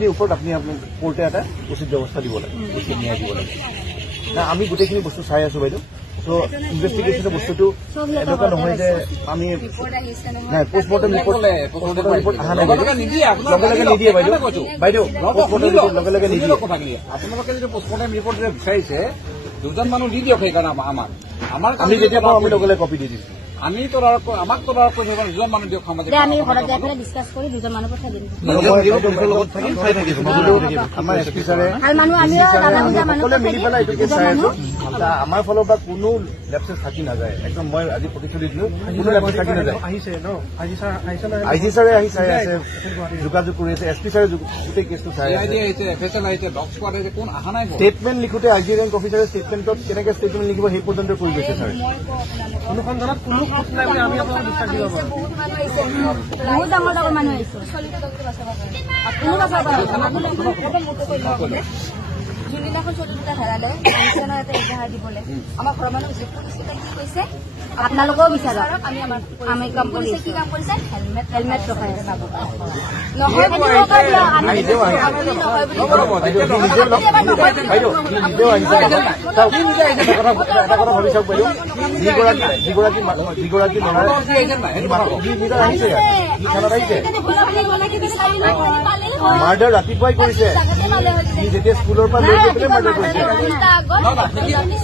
এইখিনিৰ ওপৰত আপুনি কোৰ্টে এটা উচিত ব্যৱস্থা দিব লাগে, উচিত ন্যায় দিব লাগে। না আমি গোটেইখিনি বস্তু চাই আছো বাইদেউ। তো ইনভেষ্টিগেশ্যনৰ বস্তুটো এনেকুৱা নহয় যে আমি নাই পোষ্টমৰ্টম ৰিপৰ্ট অহা নাই, লগে লগে নিদিয়ে বাইদেউ। বাইদেউ পোষ্টমৰ্টম ৰিপৰ্ট লগে লগে নিদিয়ে। আপোনালোকে যদি পোষ্টমৰ্টম ৰিপৰ্ট বিচাৰিছে দুজন মানুহ দি দিয়ক। সেইকাৰণে আমাৰ আমি যেতিয়া পাওঁ আমি লগে লগে কপি দি দিম। আমি আমাক দুজন মানুহ দিয়ক সামাজিক আমি ঘৰত যাই পেলাই ডিছকাছ কৰি দুজন মানুহ পঠাই দিম। আমাৰ এছপি ছাৰে সকলোৱে মিলি পেলাই এইটোকে চাই আছো। আমাৰ ফালৰ পৰা কোনো লেপচেছ থাকি নাযায়। একদম মই আজি প্ৰতিশ্ৰুতি দিলো কোনো লেপচেছ থাকি নাযায়। আই জি ছাৰে আহি চাই আছে, যোগাযোগ কৰি আছে। এছ পি ছাৰে গোটেই কেছটো চাই আছে। ষ্টেটমেণ্ট লিখোতে আই জি ৰেংক অফিচাৰে ষ্টেটমেণ্টত কেনেকে ষ্টেটমেণ্ট লিখিব সেই পৰ্যন্ত কৰি গৈছে ছাৰে। অনুসন্ধানত কোনো ক্লুজ নাই বুলি আমি আপোনাক বিশ্বাস দিব পাৰোঁ। বহুত ডাঙৰ ডাঙৰ মানুহ আহিছে। যোনদিনাখন চলি দুটা হেৰালে এটা এজাহাৰ দিবলৈ আমাৰ ঘৰৰ মানুহ কি কৈছে, আপোনালোকেও বিচাৰক আমি কাম কৰিছে। কি কাম কৰিছে? হেলমেট ৰখাই আছে বাবু যিগৰাকী মাৰ্ডাৰ ৰাতিপুৱাই কৰিছে। যেতিয়া স্কুলৰ পৰা লৈ গৈ পেলাই মাৰ্ডাৰ কৰিছে।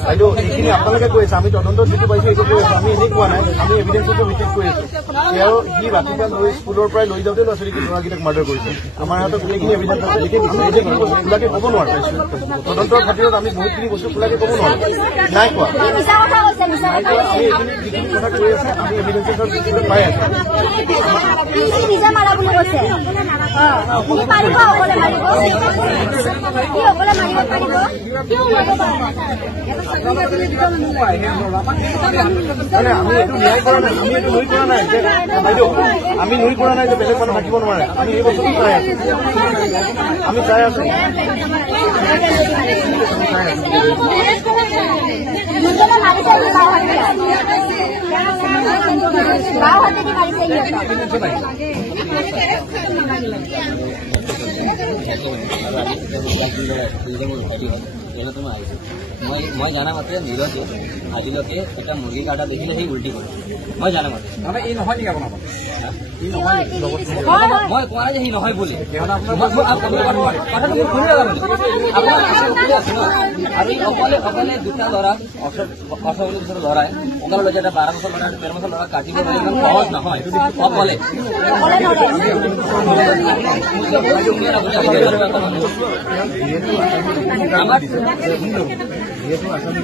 বাইদেউ এইখিনি আপোনালোকে কৈ আছে, আমি তদন্তত যিটো পাইছো এইটো কৈ আছো। আমি এনেই কোৱা নাই, আমি এভিডেন্সতো ভিত্তিত কৈ আছো। তেওঁ সি ৰাতিপুৱা লৈ স্কুলৰ পৰাই লৈ যাওঁতে ল'ৰা ছোৱালীক ল'ৰাকেইটাক মাৰ্ডাৰ কৰিছে। আমাৰ হাতত গোটেইখিনি এভিডেন্স আছে। গোটেইখিনি বস্তু খোলাকে ক'ব নোৱাৰো। তদন্তৰ খাতিৰত আমি বহুতখিনি বস্তু খোলাকে ক'ব নোৱাৰো। নাই কোৱা যিখিনি কথা কৈ আছে আমি এভিডেন্সৰ পাই আছো। আমি এইটো ন্যায় কৰা নাই, আমি এইটো নৈ কৰা নাই যে বাইদেউ আমি নৈ কৰা নাই যে বেলেগ মানুহ থাকিব নোৱাৰে। আমি এই বস্তুটো চাই আছো, আমি চাই আছো। মই জানা মাত্ৰে নীৰজে আজিলৈকে এটা মুৰ্গী কাটা দেখিলে সেই উল্টি কৰে। মই জানা মাত্ৰে মানে এই নহয় নেকি আপোনাৰ মই কোৱা যে সি নহয় বুলি আৰু অকলে অকলে দুটা ল'ৰা 18 বছৰ ল'ৰাই অকলে এটা 12 বছৰ ল'ৰা 13 বছৰ ল'ৰা কাটিব ইমান সহজ নহয়। অকলে যিহেতু আসামী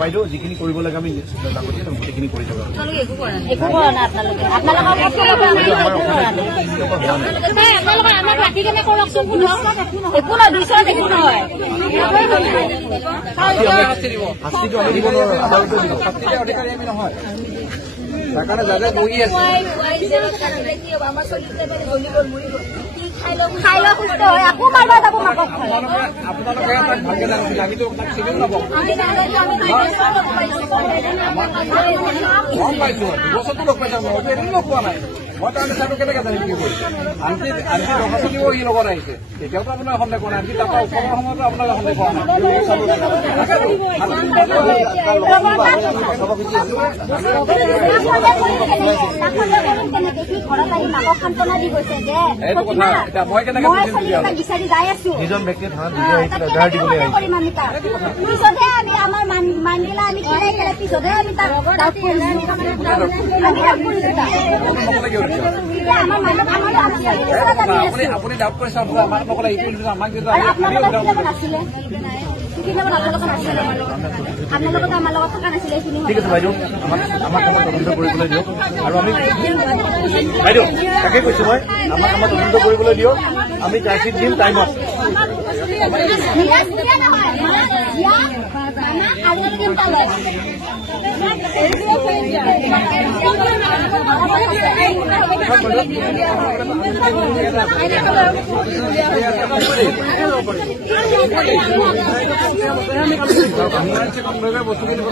বাইদেউ যিখিনি কৰিব লাগে আমি গোটেইখিনি কৰি থাকো। সেইকাৰণে যাতে বহি আছে আপোনালোকে তাক ভালকে লাগিটো তাক চিনিও নাপাব। গম পাইছো 2 বছৰটো লগ পাইছা মই এদিন লগ পোৱা নাই। মই তাৰমানে চাইটো কেনেকে জানিম কি কৰিছে। আনকি ৰহা চলিও সি লগত আহিছে। তেতিয়াওতো আপোনাৰ সন্দেহ কৰা নাই। আনকি তাৰপৰা ওপৰৰ সময়তো আপোনালোকে সন্দেহ কৰা নাই। মই কেনেকে যিজন ব্যক্তিয়ে থানাত এজাহাৰ দিবলৈ আহিছে আপুনি ডাউট কৰিছে আমাক নকলে আমাক ঠিক আছে বাইদেউ, আমাক তদন্ত কৰিবলৈ দিয়ক। আৰু আমি বাইদেউ তাকে কৈছো মই, আমাক তদন্ত কৰিবলৈ দিয়ক। আমি চাৰ্জশ্বিট দিম টাইমত। বস্তুখিনি